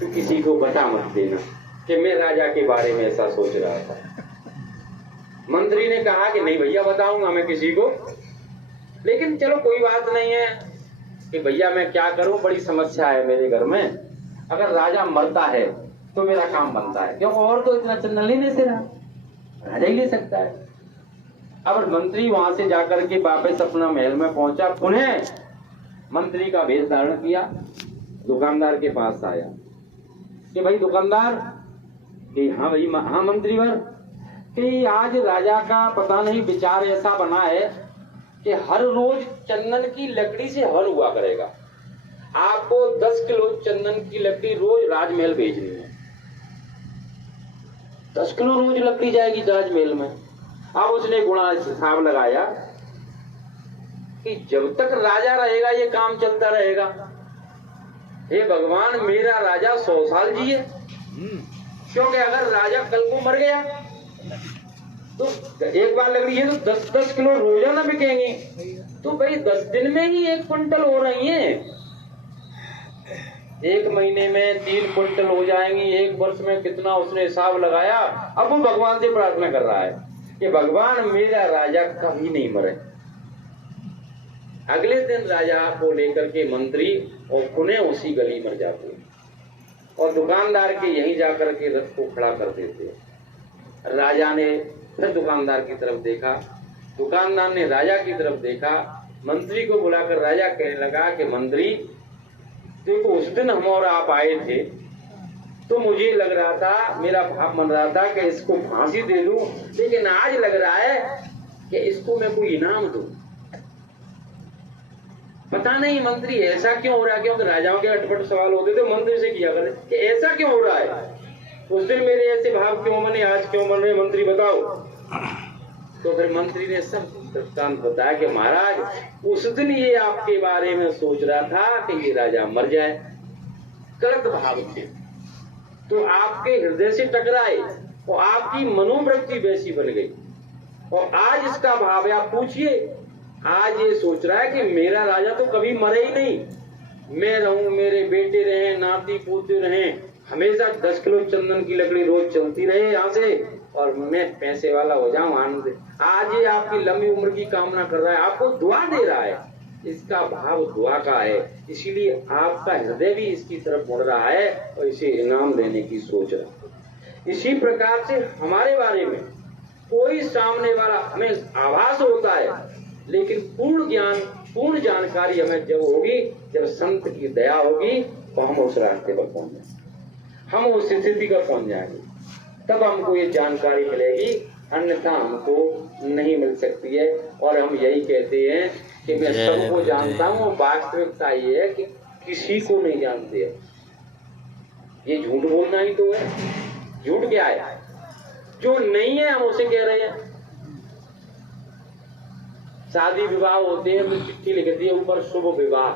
तू किसी को बता मत देना कि मैं राजा के बारे में ऐसा सोच रहा था। मंत्री ने कहा कि नहीं भैया बताऊंगा मैं किसी को, लेकिन चलो कोई बात नहीं है कि भैया मैं क्या करूं, बड़ी समस्या है मेरे घर में। अगर राजा मरता है तो मेरा काम बनता है, क्योंकि और तो इतना चंदन ले नहीं रहा, राजा ही ले सकता है। अब मंत्री वहां से जाकर के वापस अपना महल में पहुंचा, पुनः मंत्री का वेश धारण किया, दुकानदार के पास आया कि भाई दुकानदार, कि हाँ भाई, हाँ मंत्रीवर, कि आज राजा का पता नहीं विचार ऐसा बना है कि हर रोज चंदन की लकड़ी से हवन हुआ करेगा। आपको 10 किलो चंदन की लकड़ी रोज राजमहल भेजनी है। 10 किलो रोज लकड़ी जाएगी राजमहल में। अब उसने गुणा हिसाब लगाया कि जब तक राजा रहेगा ये काम चलता रहेगा। हे भगवान, मेरा राजा 100 साल जिए, क्योंकि अगर राजा कल को मर गया तो एक बार लकड़ी है तो 10-10 किलो रोजाना बिकेंगे, तो भाई 10 दिन में ही 1 क्विंटल हो रही है, 1 महीने में 3 क्विंटल हो जाएंगी, 1 वर्ष में कितना उसने हिसाब लगाया। अब वो भगवान से प्रार्थना कर रहा है कि भगवान मेरा राजा कभी नहीं मरे। अगले दिन राजा को लेकर के मंत्री और पुनः उसी गली मर जाते और दुकानदार के यहीं जाकर के रथ को खड़ा कर देते। राजा ने फिर दुकानदार की तरफ देखा, दुकानदार ने राजा की तरफ देखा, मंत्री को बुलाकर राजा कहने लगा कि मंत्री देखो, उस दिन हम और आप आए थे तो मुझे लग रहा था, मेरा भाव मन रहा था कि इसको फांसी दे दूं, लेकिन आज लग रहा है कि इसको मैं कोई इनाम दूं। पता नहीं मंत्री ऐसा क्यों हो रहा है, क्योंकि राजाओं के अटपट सवाल होते थे, मंत्री से किया करते कि ऐसा क्यों हो रहा है, उस दिन मेरे ऐसे भाव क्यों बने, आज क्यों बन रहे, मंत्री बताओ। तो फिर मंत्री ने सब वृत्तांत बताया कि महाराज उस दिन ये आपके बारे में सोच रहा था कि ये राजा मर जाए, गलत भाव थे, तो आपके हृदय से टकराए और आपकी मनोवृत्ति वैसी बन गई, और आज इसका भाव है। आप पूछिए आज ये सोच रहा है कि मेरा राजा तो कभी मरे ही नहीं, मैं रहूं, मेरे बेटे रहे, नाती पोते रहे, हमेशा 10 किलो चंदन की लकड़ी रोज चलती रहे यहाँ से, और मैं पैसे वाला हो जाऊं आनंद। आज ये आपकी लंबी उम्र की कामना कर रहा है, आपको दुआ दे रहा है, इसका भाव दुआ का है, इसीलिए आपका हृदय भी इसकी तरफ मुड़ रहा है और इसे इनाम देने की सोच रहा है। इसी प्रकार से हमारे बारे में कोई सामने वाला हमें आभास होता है, लेकिन पूर्ण ज्ञान पूर्ण जानकारी हमें जब होगी, जब संत की दया होगी, तो हम उस रास्ते पर पहुंच जाएंगे, हम उस स्थिति पर पहुंच जाएंगे, तब हमको ये जानकारी मिलेगी, अन्यथा हमको नहीं मिल सकती है। और हम यही कहते हैं कि मैं सबको जानता हूँ, और वास्तविकता ये है कि किसी को नहीं जानते हैं। ये झूठ बोलना ही तो है। झूठ क्या है? जो नहीं है हम उसे कह रहे हैं। शादी विवाह होते हैं तो चिट्ठी लिखती है ऊपर शुभ विवाह,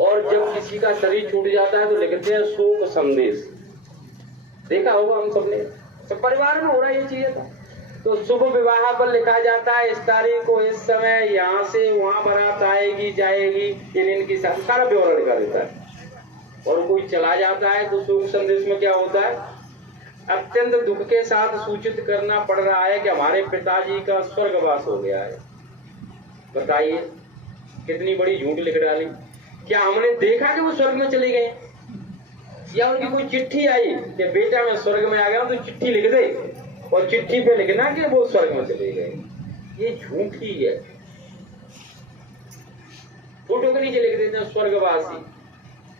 और जब किसी का शरीर छूट जाता है तो लिखते हैं शोक संदेश। देखा होगा हम सबने, सब परिवार में हो रहा है ये चीजें। तो शुभ विवाह पर लिखा जाता है इस तारीख को इस समय यहाँ से वहां बारात आएगी जाएगी, इनकी सारा ब्यौरा लिखा देता है। और कोई चला जाता है तो शोक संदेश में क्या होता है? अत्यंत दुख के साथ सूचित करना पड़ रहा है कि हमारे पिताजी का स्वर्गवास हो गया है। बताइए कितनी बड़ी झूठ लिख डाली। क्या हमने देखा कि वो स्वर्ग में चले गए, या उनकी कोई चिट्ठी आई कि बेटा मैं स्वर्ग में आ गया हूं, तो चिट्ठी लिख दे और चिट्ठी पे लिखना कि वो स्वर्ग में चले गए। ये झूठ ही है। फोटो के नीचे लिख देते हैं स्वर्गवासी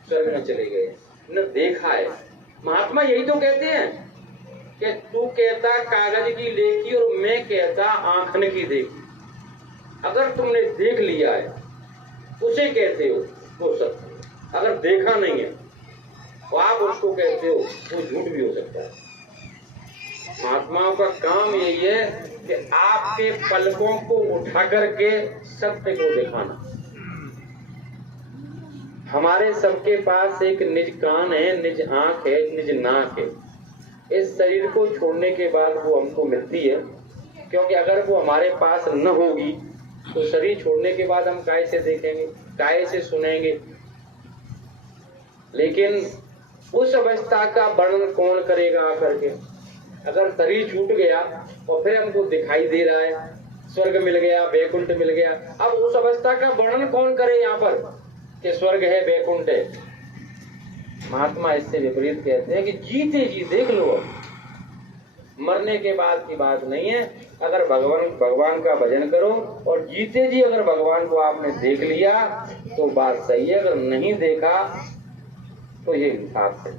स्वर्ग में चले गए, न देखा है। महात्मा यही तो कहते हैं कि तू कहता कागज की लेखी और मैं कहता आंखन की देखी। अगर तुमने देख लिया है उसे कहते हो वो सत्य, अगर देखा नहीं है तो आप उसको कहते हो वो झूठ भी हो सकता है। महात्माओं का काम यही है कि आपके पलकों को उठा करके सत्य को दिखाना। हमारे सबके पास एक निज कान है, निज आंख है, निज नाक है। इस शरीर को छोड़ने के बाद वो हमको मिलती है, क्योंकि अगर वो हमारे पास न होगी तो शरीर छोड़ने के बाद हम काहे से देखेंगे, काहे से सुनेंगे। लेकिन उस अवस्था का वर्णन कौन करेगा आकर के? अगर शरीर छूट गया और फिर हमको दिखाई दे रहा है स्वर्ग मिल गया, वैकुंठ मिल गया, अब उस अवस्था का वर्णन कौन करे यहाँ पर कि स्वर्ग है वैकुंठ है? महात्मा इससे विपरीत कहते हैं कि जीते जी देख लो, मरने के बाद की बात नहीं है। अगर भगवान का भजन करो और जीते जी अगर भगवान को आपने देख लिया तो बात सही है, अगर नहीं देखा तो ये हिसाब है।